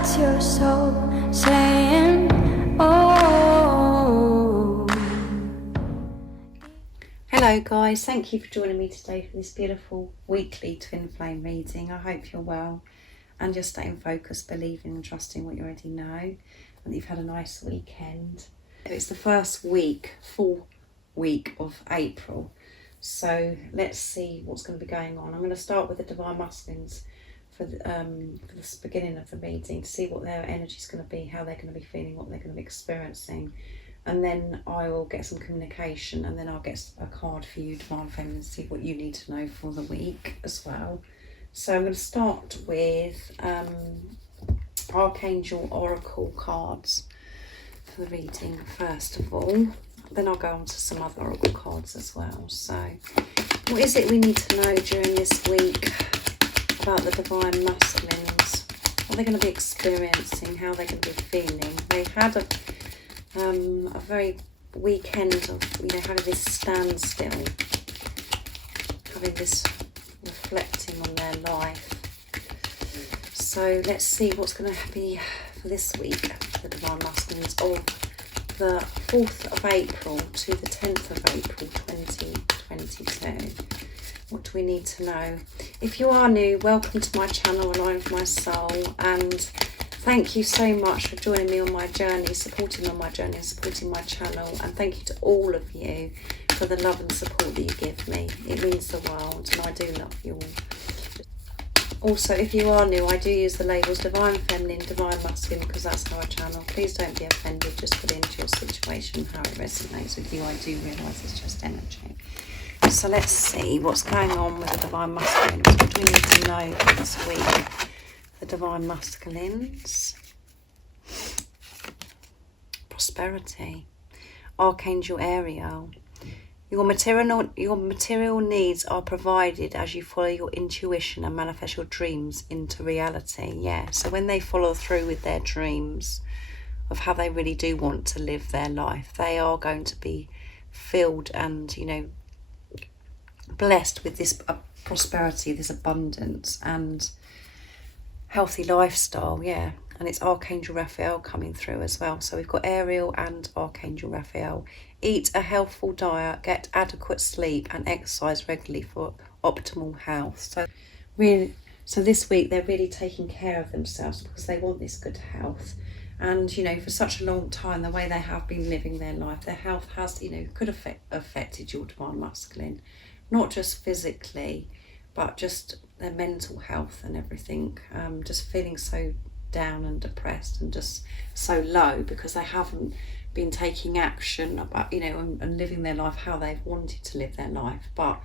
That's your soul saying, oh. Hello guys, thank you for joining me today for this beautiful weekly twin flame reading. I hope you're well and you're staying focused, believing and trusting what you already know, and that you've had a nice weekend. It's the first full week of April, so let's see what's going to be going on. I'm going to start with the Divine Masculines for this beginning of the reading to see what their energy is going to be, how they're going to be feeling, what they're going to be experiencing. And then I will get some communication, and then I'll get a card for you, Divine Feminine, and see what you need to know for the week as well. So I'm going to start with Archangel Oracle cards for the reading first of all. Then I'll go on to some other Oracle cards as well. So what is it we need to know during this week about the Divine Masculines? What they're going to be experiencing, how they're going to be feeling. They've had a very weekend of, having this standstill, having this reflecting on their life. So let's see what's going to be for this week for the Divine Masculines of the 4th of April to the 10th of April 2022. What do we need to know? If you are new, welcome to my channel, Align with My Soul, and thank you so much for joining me on my journey, supporting on my journey and supporting my channel. And thank you to all of you for the love and support that you give me. It means the world, and I do love you all. Also, if you are new, I do use the labels Divine Feminine, Divine Masculine, because that's how I channel. Please don't be offended, just put it into your situation, how it resonates with you. I do realise it's just energy. So let's see what's going on with the Divine Masculines. What do we need to know for this week? The Divine Masculines. Prosperity. Archangel Ariel. Your material needs are provided as you follow your intuition and manifest your dreams into reality. Yeah, so when they follow through with their dreams of how they really do want to live their life, they are going to be filled and, blessed with this prosperity, this abundance and healthy lifestyle. Yeah, and it's Archangel Raphael coming through as well. So we've got Ariel and Archangel Raphael. Eat a healthful diet, get adequate sleep and exercise regularly for optimal health. So this week they're really taking care of themselves because they want this good health. And for such a long time, the way they have been living their life, their health has could have affected your Divine Masculine, not just physically but just their mental health and everything, just feeling so down and depressed and just so low because they haven't been taking action about and living their life how they've wanted to live their life. But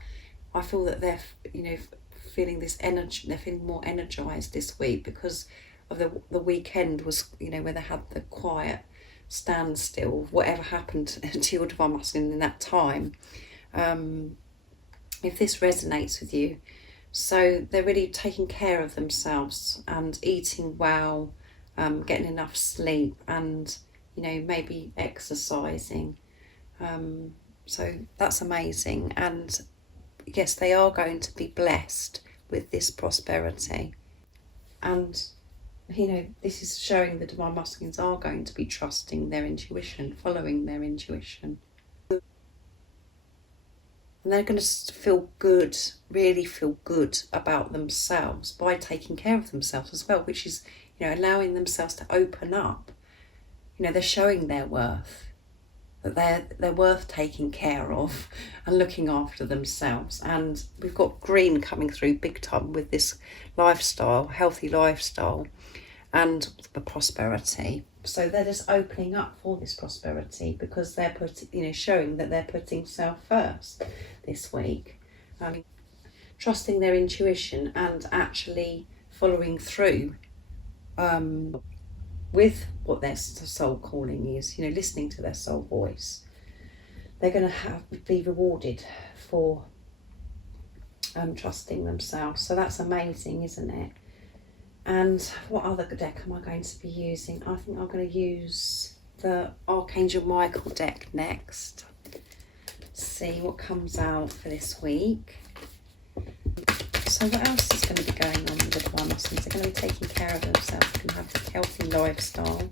I feel that they're feeling this energy, they're feeling more energized this week because of the weekend was where they had the quiet standstill, whatever happened to your Divine Masculine in that time. If this resonates with you, so they're really taking care of themselves and eating well, getting enough sleep, and maybe exercising. So that's amazing. And yes, they are going to be blessed with this prosperity. And this is showing the Divine Masculines are going to be trusting their intuition, following their intuition. And they're going to feel good, really feel good about themselves by taking care of themselves as well, which is, allowing themselves to open up. They're showing their worth, that they're worth taking care of and looking after themselves. And we've got green coming through big time with this lifestyle, healthy lifestyle and the prosperity. So they're just opening up for this prosperity because they're showing that they're putting self first this week, trusting their intuition and actually following through with what their soul calling is. Listening to their soul voice. They're going to be rewarded for trusting themselves. So that's amazing, isn't it? And what other deck am I going to be using? I think I'm going to use the Archangel Michael deck next. See what comes out for this week. So what else is going to be going on with the divine masculines? They're going to be taking care of themselves, going to have a healthy lifestyle,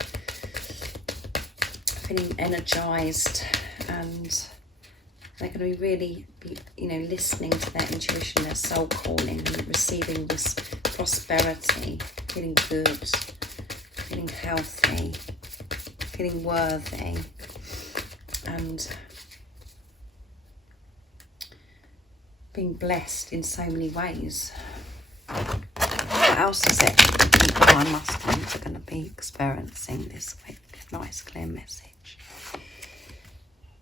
feeling energised, and they're going to be really, listening to their intuition, their soul calling, and receiving this prosperity, feeling good, feeling healthy, feeling worthy, and being blessed in so many ways. What else is it the divine masculines are going to be experiencing this week? Nice clear message.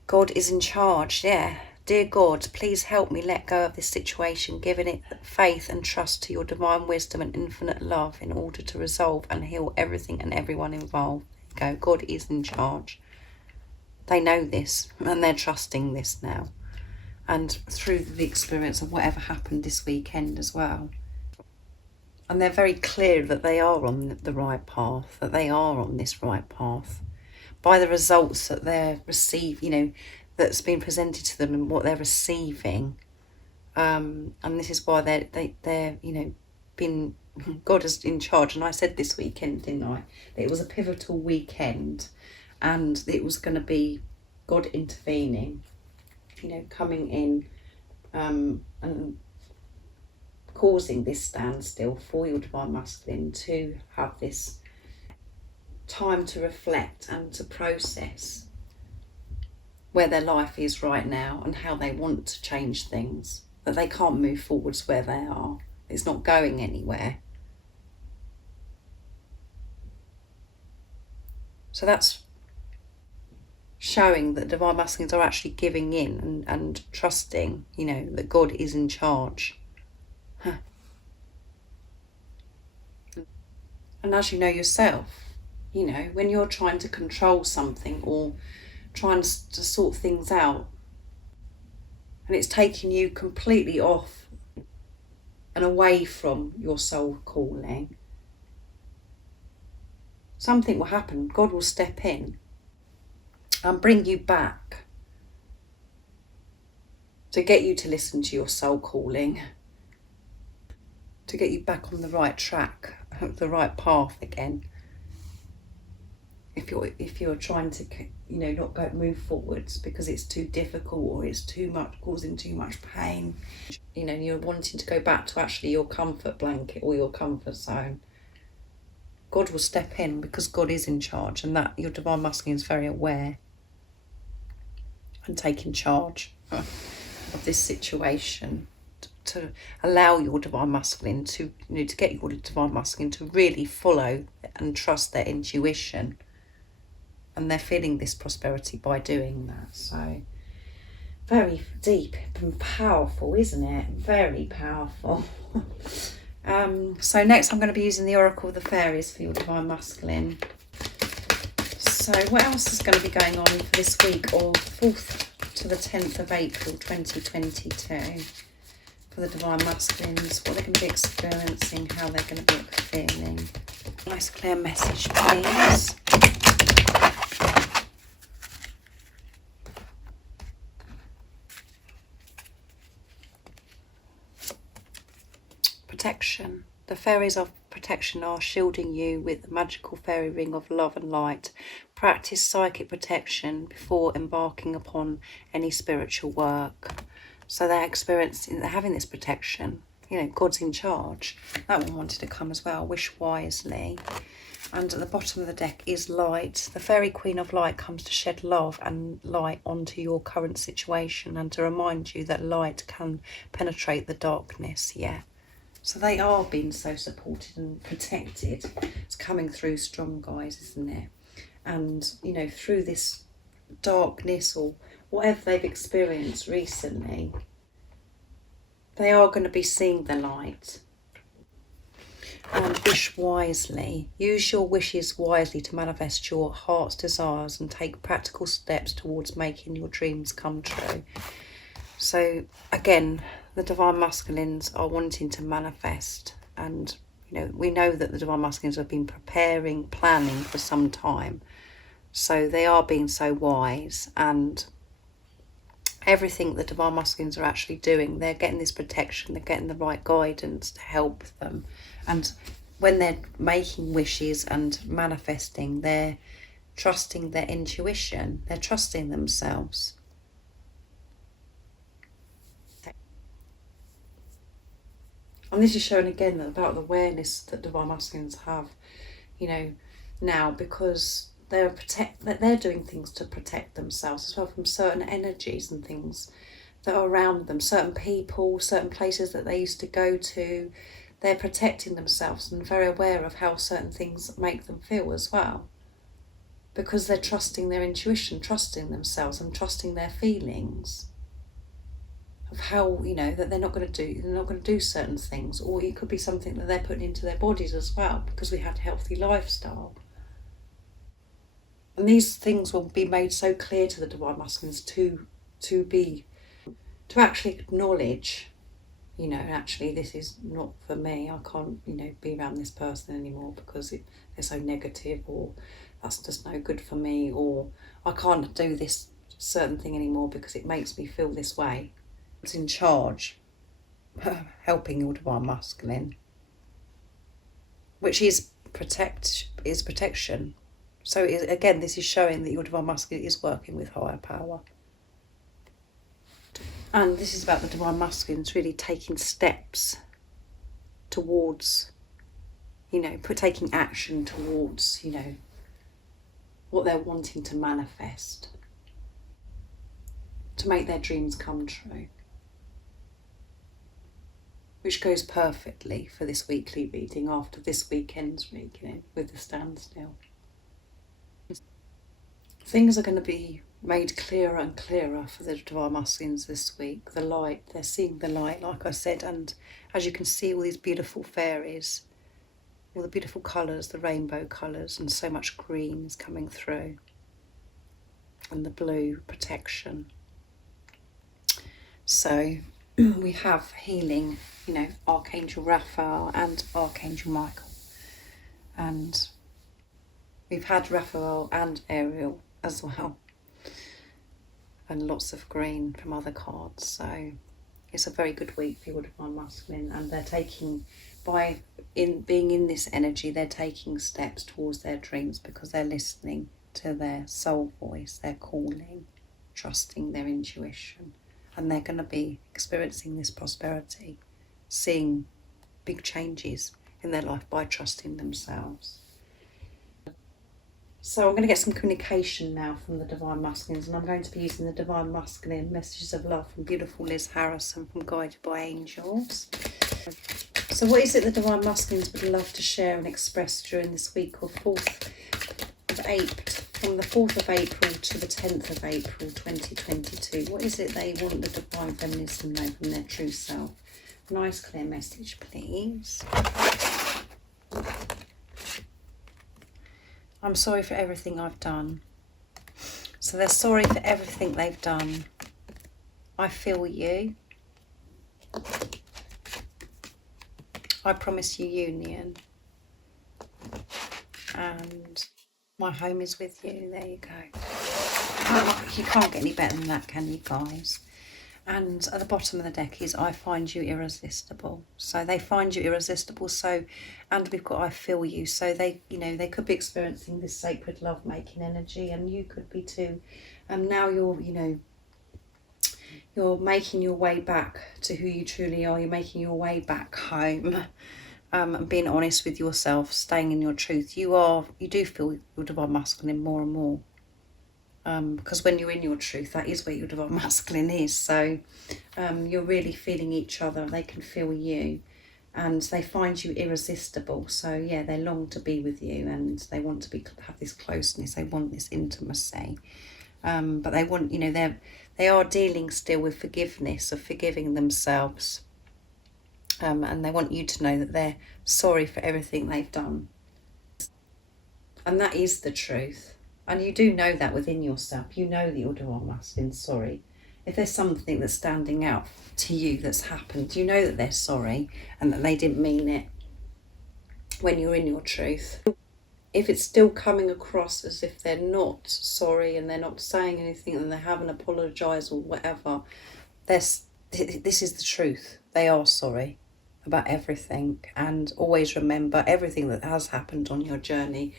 God is in charge, yeah. Dear God, please help me let go of this situation, giving it faith and trust to your divine wisdom and infinite love in order to resolve and heal everything and everyone involved. There you go. God is in charge. They know this and they're trusting this now. And through the experience of whatever happened this weekend as well. And they're very clear that they are on the right path, that they are on this right path by the results that they're receiving, that's been presented to them and what they're receiving. And this is why they're been, God is in charge. And I said this weekend, didn't I, that it was a pivotal weekend and it was going to be God intervening, coming in and causing this standstill for your divine masculine to have this time to reflect and to process where their life is right now and how they want to change things, that they can't move forwards where they are. It's not going anywhere. So that's showing that divine masculines are actually giving in and trusting, that God is in charge. And as you know yourself, when you're trying to control something or trying to sort things out and it's taking you completely off and away from your soul calling, something will happen. God will step in and bring you back to get you to listen to your soul calling, to get you back on the right track, the right path again. If you're trying to not move forwards because it's too difficult or it's too much, causing too much pain, and you're wanting to go back to actually your comfort blanket or your comfort zone, God will step in because God is in charge, and that your divine masculine is very aware and taking charge of this situation to allow your divine masculine to get your divine masculine to really follow and trust their intuition, and they're feeling this prosperity by doing that. So very deep and powerful, isn't it? Very powerful. So next I'm going to be using the Oracle of the Fairies for your divine masculine. So what else is going to be going on for this week, or 4th to the 10th of April 2022 for the divine masculines? What they're going to be experiencing, how they're going to be feeling. Nice clear message, please. Protection. The fairies of protection are shielding you with the magical fairy ring of love and light. Practice psychic protection before embarking upon any spiritual work. So they're having this protection. God's in charge. That one wanted to come as well. Wish wisely. And at the bottom of the deck is light. The fairy queen of light comes to shed love and light onto your current situation and to remind you that light can penetrate the darkness. Yeah. So they are being so supported and protected. It's coming through strong, guys, isn't it? And, through this darkness or whatever they've experienced recently, they are going to be seeing the light. And wish wisely. Use your wishes wisely to manifest your heart's desires and take practical steps towards making your dreams come true. So, again, the divine masculines are wanting to manifest, and we know that the divine masculines have been planning for some time, so they are being so wise, and everything the divine masculines are actually doing, they're getting this protection, they're getting the right guidance to help them. And when they're making wishes and manifesting, they're trusting their intuition, they're trusting themselves. And this is showing again about the awareness that divine masculines have, you know, now, because they're doing things to protect themselves as well from certain energies and things that are around them, certain people, certain places that they used to go to. They're protecting themselves and very aware of how certain things make them feel as well, because they're trusting their intuition, trusting themselves and trusting their feelings of how, you know, that they're not going to do certain things, or it could be something that they're putting into their bodies as well, because we have a healthy lifestyle. And these things will be made so clear to the divine masculines to actually acknowledge, you know, actually this is not for me. I can't, you know, be around this person anymore because they're so negative, or that's just no good for me, or I can't do this certain thing anymore because it makes me feel this way. It's in charge, helping your divine masculine, which is protection. So again, this is showing that your divine masculine is working with higher power. And this is about the divine masculines really taking steps towards, you know, taking action towards, you know, what they're wanting to manifest, to make their dreams come true. Which goes perfectly for this weekly reading after this weekend's reading with the standstill. Things are going to be made clearer and clearer for the divine masculines this week. The light, they're seeing the light, like I said, and as you can see, all these beautiful fairies, all the beautiful colours, the rainbow colours, and so much green is coming through, and the blue protection. So we have healing, you know, Archangel Raphael and Archangel Michael, and we've had Raphael and Ariel as well, and lots of green from other cards. So it's a very good week for your divine masculine, and they're taking, being in this energy, they're taking steps towards their dreams because they're listening to their soul voice, their calling, trusting their intuition, and they're going to be experiencing this prosperity, seeing big changes in their life by trusting themselves. So I'm going to get some communication now from the divine masculines, and I'm going to be using the divine masculine messages of love from beautiful Liz Harrison from Guided by Angels. So what is it the divine masculines would love to share and express during this week of 4th of April, from the 4th of April to the 10th of April 2022? What is it they want the divine feminines to know from their true self? Nice clear message, please. I'm sorry for everything I've done. So they're sorry for everything they've done. I feel you. I promise you union. And my home is with you. There you go. You can't get any better than that, can you guys? And at the bottom of the deck is I find you irresistible. So they find you irresistible. So, and we've got I feel you. So they, you know, they could be experiencing this sacred love making energy, and you could be too. And now you're, you know, you're making your way back to who you truly are. You're making your way back home. And being honest with yourself, staying in your truth. You do feel your divine masculine more and more. Because when you're in your truth, that is where your divine masculine is. So you're really feeling each other. They can feel you, and they find you irresistible. So yeah, they long to be with you, and they want to have this closeness. They want this intimacy, but they want, you know, they are dealing still with forgiveness, of forgiving themselves, and they want you to know that they're sorry for everything they've done, and that is the truth. And you do know that within yourself. You know that your divine masculine's sorry. If there's something that's standing out to you that's happened, you know that they're sorry and that they didn't mean it when you're in your truth. if it's still coming across as if they're not sorry and they're not saying anything and they haven't apologised or whatever, this is the truth. They are sorry about everything. And always remember, everything that has happened on your journey,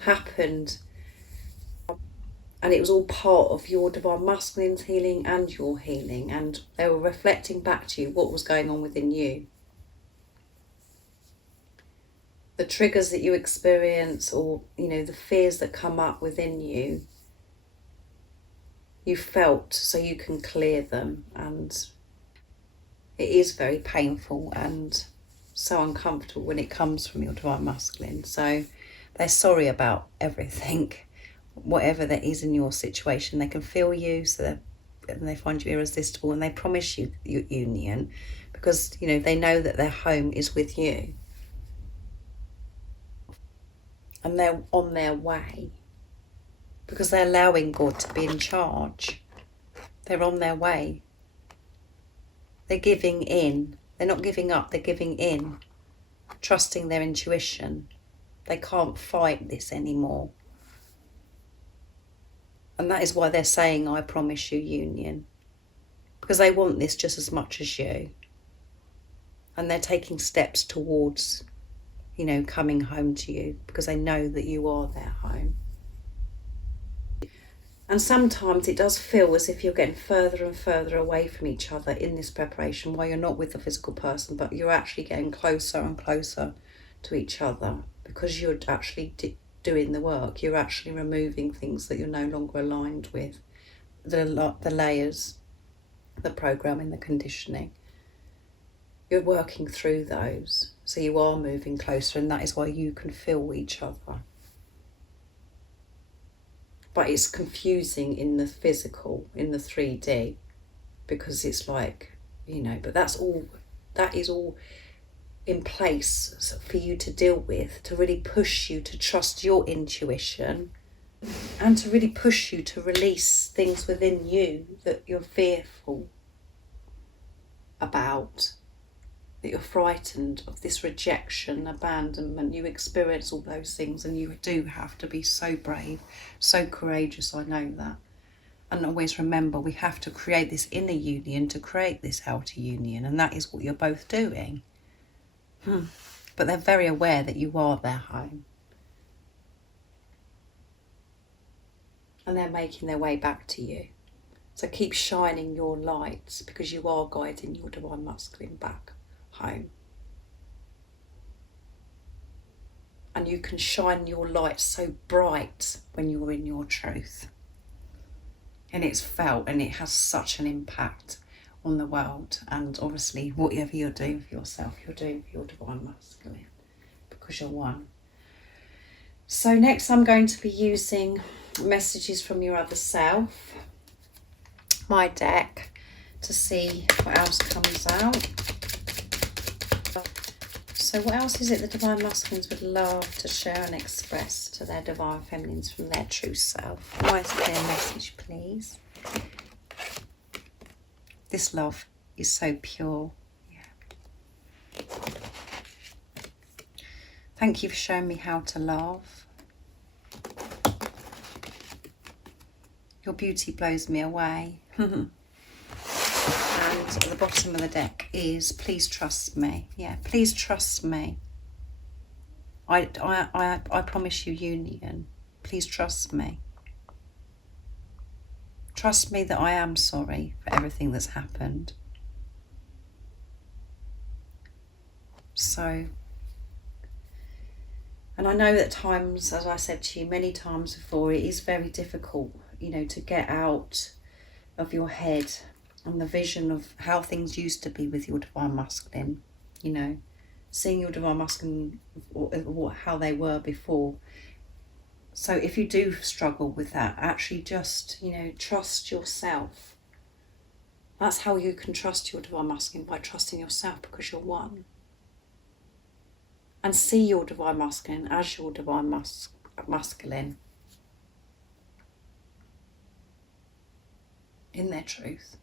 happened, and it was all part of your divine masculine's healing and your healing, and they were reflecting back to you what was going on within you. The triggers that you experience, or the fears that come up within you, you felt, so you can clear them. And it is very painful and so uncomfortable when it comes from your divine masculine. So they're sorry about everything, whatever that is in your situation. They can feel you, and they find you irresistible, and they promise you union because they know that their home is with you. And they're on their way because they're allowing God to be in charge. They're on their way. They're giving in. They're not giving up, they're giving in, trusting their intuition. They can't fight this anymore. And that is why they're saying, I promise you union. Because they want this just as much as you. And they're taking steps towards coming home to you because they know that you are their home. And sometimes it does feel as if you're getting further and further away from each other in this preparation while you're not with the physical person, but you're actually getting closer and closer to each other because you're actually doing the work. You're actually removing things that you're no longer aligned with, the layers, the programming, the conditioning. You're working through those. So you are moving closer, and that is why you can feel each other. But it's confusing in the physical, in the 3D, because it's like, but that is all in place for you to deal with, to really push you to trust your intuition and to really push you to release things within you that you're fearful about, that you're frightened of, this rejection, abandonment. You experience all those things, and you do have to be so brave, so courageous, I know that. And always remember, we have to create this inner union to create this outer union, and that is what you're both doing. But they're very aware that you are their home. And they're making their way back to you. So keep shining your lights, because you are guiding your divine masculine back home. And you can shine your light so bright when you're in your truth. And it's felt, and it has such an impact on the world. And obviously, whatever you're doing for yourself, you're doing for your divine masculine, because you're one. So next I'm going to be using messages from your other self, my deck, to see what else comes out. So what else is it the divine masculines would love to share and express to their divine feminines from their true self? Nice clear message, please. This love is so pure. Yeah. Thank you for showing me how to love. Your beauty blows me away. And at the bottom of the deck is, please trust me. Yeah, please trust me. I promise you union. Please trust me. Trust me that I am sorry for everything that's happened. So, and I know that times, as I said to you many times before, it is very difficult, to get out of your head and the vision of how things used to be with your divine masculine, seeing your divine masculine, or how they were before. So if you do struggle with that, actually just, trust yourself. That's how you can trust your divine masculine, by trusting yourself, because you're one. And see your divine masculine as your divine masculine in their truth.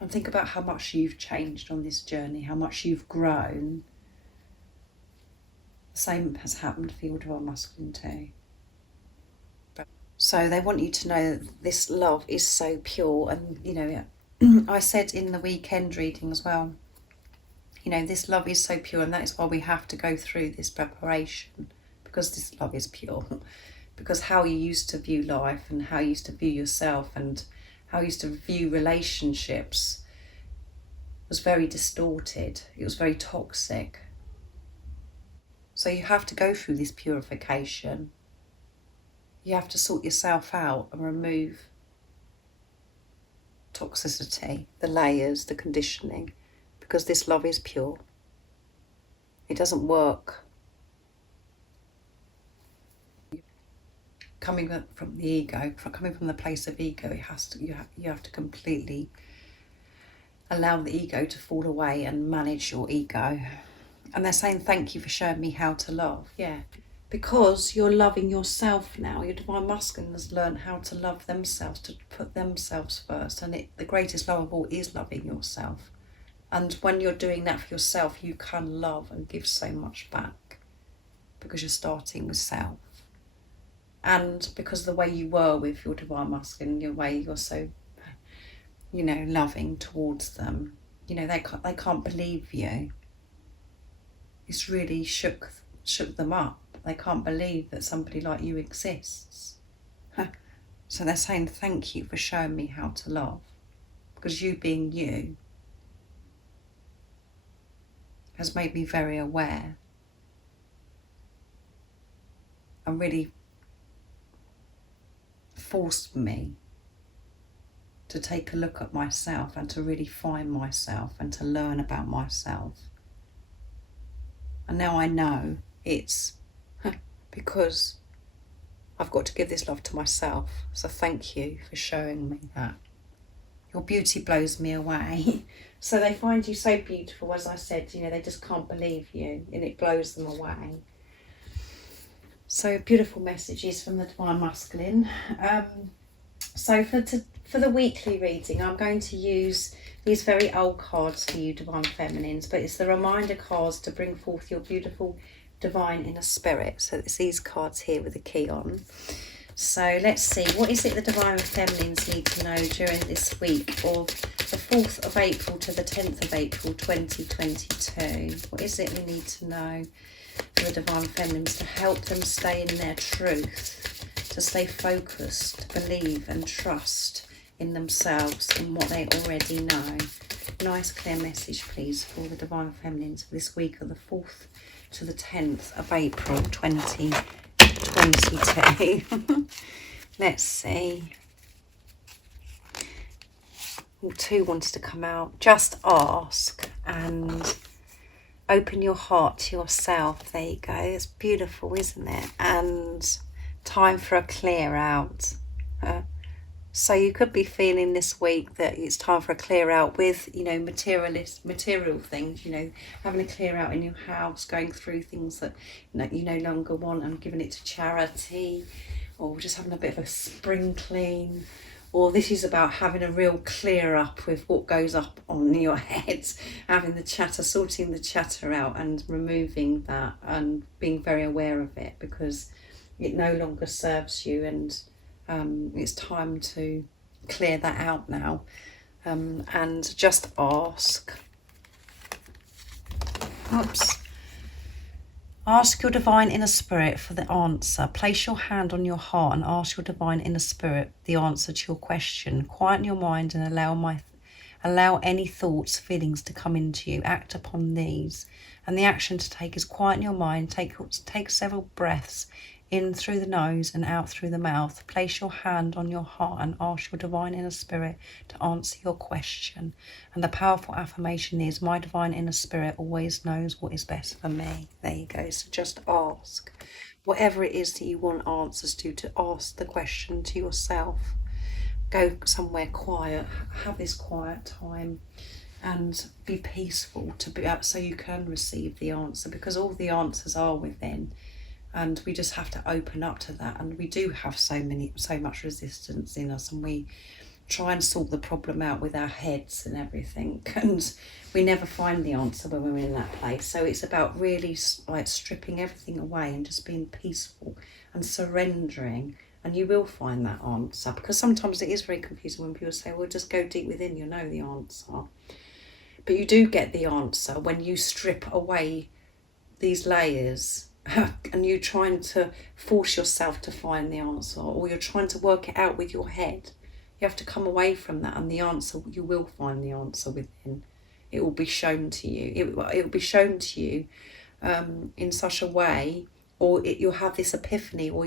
And think about how much you've changed on this journey, how much you've grown, Same has happened for your divine masculine too. So they want you to know that this love is so pure. And, you know, I said in the weekend reading as well, you know, this love is so pure, and that is why we have to go through this preparation, because this love is pure. Because how you used to view life and how you used to view yourself and how you used to view relationships was very distorted. It was very toxic. So you have to go through this purification. You have to sort yourself out and remove toxicity, the layers, the conditioning, because this love is pure. It doesn't work coming from the ego, coming from the place of ego. It has to, you have to completely allow the ego to fall away and manage your ego. And they're saying, thank you for showing me how to love. Yeah, because you're loving yourself now. Your divine masculine has learned how to love themselves, to put themselves first. And the greatest love of all is loving yourself. And when you're doing that for yourself, you can love and give so much back, because you're starting with self. And because the way you were with your divine masculine, your way you're so, you know, loving towards them, you know, they can't believe you. It's really shook them up. They can't believe that somebody like you exists. So they're saying, thank you for showing me how to love, because you being you has made me very aware and really forced me to take a look at myself and to really find myself and to learn about myself. And now I know it's because I've got to give this love to myself. So thank you for showing me that. Your beauty blows me away. So they find you so beautiful, as I said, you know, they just can't believe you, and it blows them away. So beautiful messages from the divine masculine. So for the weekly reading, I'm going to use these very old cards for you divine feminines, but it's the reminder cards to bring forth your beautiful divine inner spirit. So it's these cards here with the key on. So let's see, what is it the divine feminines need to know during this week of the 4th of April to the 10th of April 2022? What is it we need to know for the divine feminines to help them stay in their truth, to stay focused, believe and trust in themselves, in what they already know? Nice clear message please for the divine feminines for this week of the 4th to the 10th of April 2022. Let's see. 2 wants to come out. Just ask and open your heart to yourself. There you go. It's beautiful, isn't it? And time for a clear out. So you could be feeling this week that it's time for a clear out with, you know, material things, you know, having a clear out in your house, going through things that you no longer want and giving it to charity, or just having a bit of a spring clean. Or this is about having a real clear up with what goes up on your head, having the chatter, sorting the chatter out and removing that and being very aware of it, because it no longer serves you, and it's time to clear that out now. And just ask. Ask your divine inner spirit for the answer. Place your hand on your heart and ask your divine inner spirit the answer to your question. Quieten your mind and allow any thoughts, feelings to come into you. Act upon these. And the action to take is quieten your mind. Take several breaths in through the nose and out through the mouth. Place your hand on your heart and ask your divine inner spirit to answer your question. And the powerful affirmation is, my divine inner spirit always knows what is best for me. There you go. So just ask. Whatever it is that you want answers to ask the question to yourself. Go somewhere quiet. Have this quiet time and be peaceful so you can receive the answer, because all the answers are within. And we just have to open up to that. And we do have so much resistance in us, and we try and sort the problem out with our heads and everything, and we never find the answer when we're in that place. So it's about really like stripping everything away and just being peaceful and surrendering, and you will find that answer. Because sometimes it is very confusing when people say, well, just go deep within, you'll know the answer. But you do get the answer when you strip away these layers and you're trying to force yourself to find the answer, or you're trying to work it out with your head. You have to come away from that, and the answer, you will find the answer within. It will be shown to you. It will be shown to you in such a way, or you'll have this epiphany, or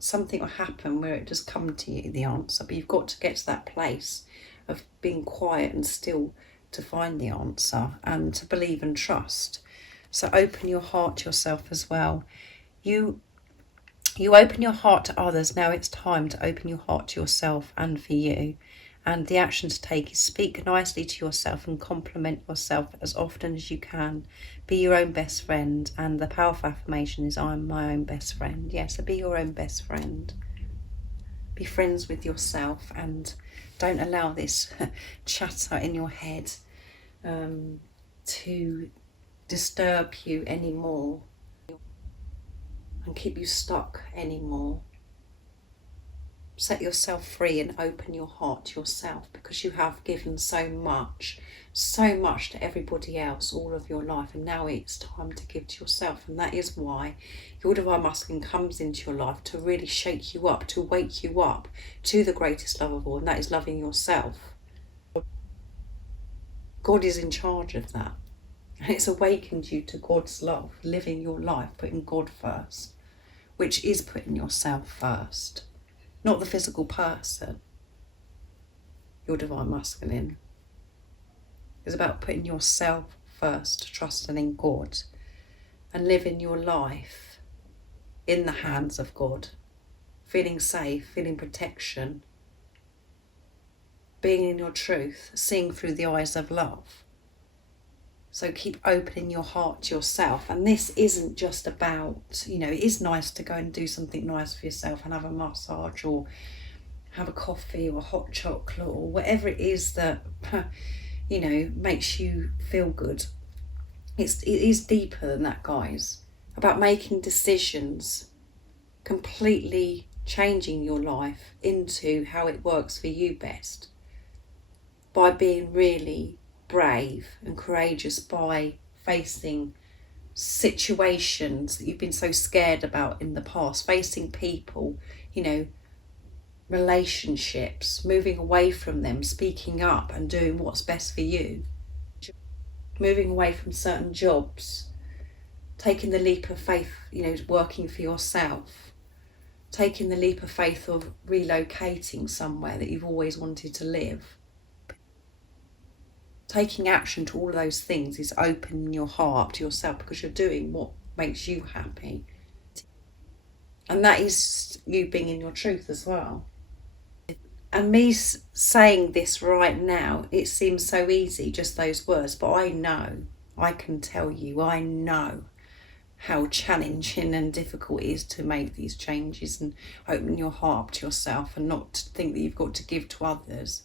something will happen where it just come to you, the answer. But you've got to get to that place of being quiet and still to find the answer, and to believe and trust. So open your heart to yourself as well. You open your heart to others. Now it's time to open your heart to yourself and for you. And the action to take is speak nicely to yourself and compliment yourself as often as you can. Be your own best friend. And the powerful affirmation is, I'm my own best friend. Yeah, so be your own best friend. Be friends with yourself, and don't allow this chatter in your head to disturb you anymore and keep you stuck anymore. Set yourself free and open your heart to yourself, because you have given so much to everybody else all of your life, and now it's time to give to yourself. And that is why your divine masculine comes into your life, to really shake you up, to wake you up to the greatest love of all, and that is loving yourself. God is in charge of that. And it's awakened you to God's love, living your life, putting God first, which is putting yourself first, not the physical person. Your divine masculine is about putting yourself first, trusting in God, and living your life in the hands of God, feeling safe, feeling protection, being in your truth, seeing through the eyes of love. So keep opening your heart to yourself. And this isn't just about, it is nice to go and do something nice for yourself and have a massage or have a coffee or a hot chocolate or whatever it is that, makes you feel good. It is deeper than that, guys. About making decisions, completely changing your life into how it works for you best, by being really brave and courageous, by facing situations that you've been so scared about in the past, facing people, relationships, moving away from them, speaking up and doing what's best for you, moving away from certain jobs, taking the leap of faith, working for yourself, taking the leap of faith of relocating somewhere that you've always wanted to live. Taking action to all of those things is opening your heart to yourself, because you're doing what makes you happy. And that is you being in your truth as well. And me saying this right now, it seems so easy, just those words, but I know how challenging and difficult it is to make these changes and open your heart to yourself, and not to think that you've got to give to others.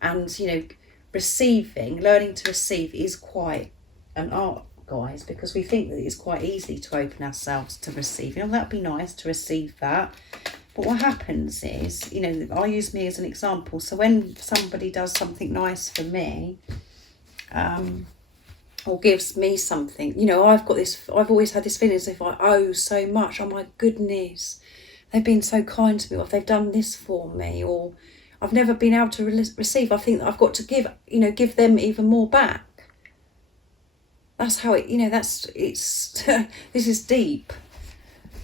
And, learning to receive is quite an art, guys, because we think that it's quite easy to open ourselves to receive. That'd be nice to receive that. But what happens is, I'll use me as an example. So when somebody does something nice for me, or gives me something, I've always had this feeling as if I owe so much. Oh my goodness, they've been so kind to me, or if they've done this for me, or I've never been able to receive. I think that I've got to give them even more back. That's how this is deep.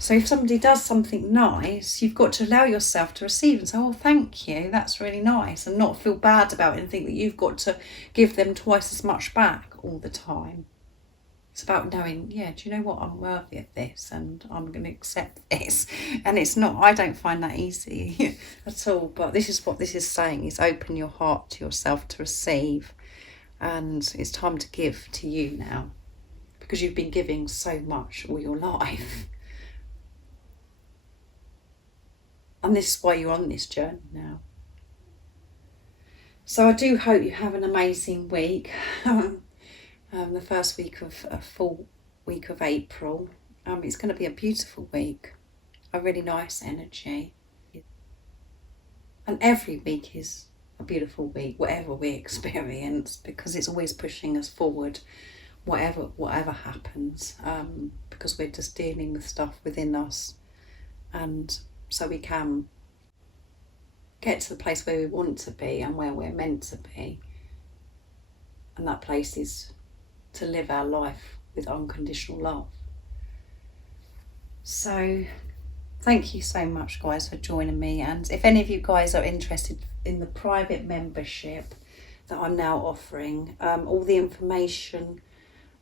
So if somebody does something nice, you've got to allow yourself to receive and say, oh, thank you, that's really nice, and not feel bad about it and think that you've got to give them twice as much back all the time. It's about knowing, do you know what, I'm worthy of this and I'm going to accept this. And it's not, I don't find that easy at all. But this is what this is saying, is open your heart to yourself to receive. And it's time to give to you now, because you've been giving so much all your life. And this is why you're on this journey now. So I do hope you have an amazing week. The first week of a full week of April. It's going to be a beautiful week, a really nice energy. And every week is a beautiful week, whatever we experience, because it's always pushing us forward, whatever happens, because we're just dealing with stuff within us, and so we can get to the place where we want to be and where we're meant to be, and that place is to live our life with unconditional love. So thank you so much, guys, for joining me. And if any of you guys are interested in the private membership that I'm now offering, all the information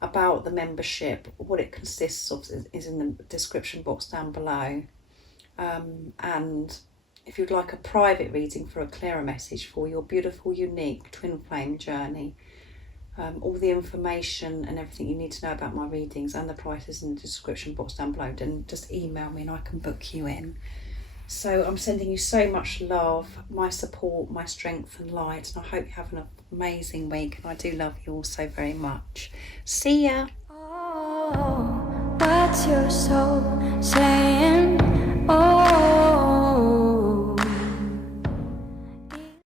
about the membership, what it consists of, is in the description box down below. And if you'd like a private reading for a clearer message for your beautiful, unique twin flame journey, all the information and everything you need to know about my readings and the prices in the description box down below, then just email me and I can book you in. So I'm sending you so much love, my support, my strength and light, and I hope you have an amazing week, and I do love you all so very much. See ya. Oh, what's your soul saying?